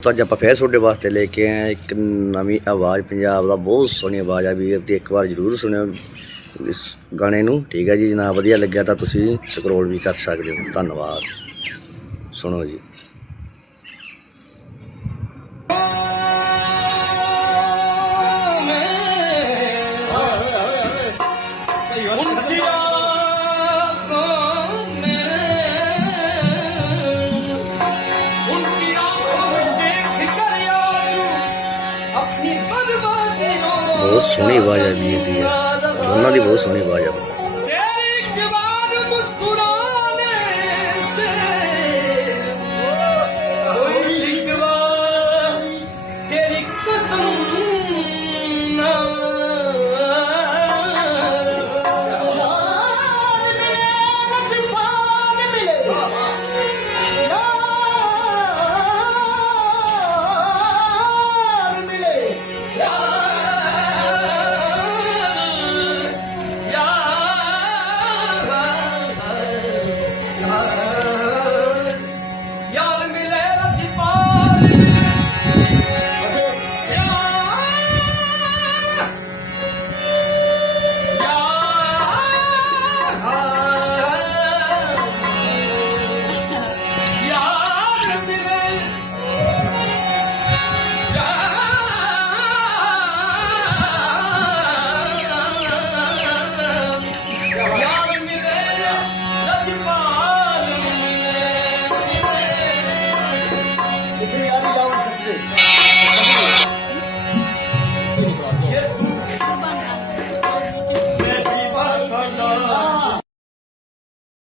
तो अज आप फिर थोड़े वास्ते लेके आए एक नवी आवाज़ पंजाब का बहुत सोहनी आवाज़ है वीर दी एक बार जरूर सुनियो इस गाने नू ठीक है जी ना वधिया लग्या तो तुसी स्क्रॉल भी कर सकते हो। धन्यवाद। सुनो जी। बहुत सोहनी आवाज़ है वीर दी, दोनों की बहुत सोहनी आवाज़ है।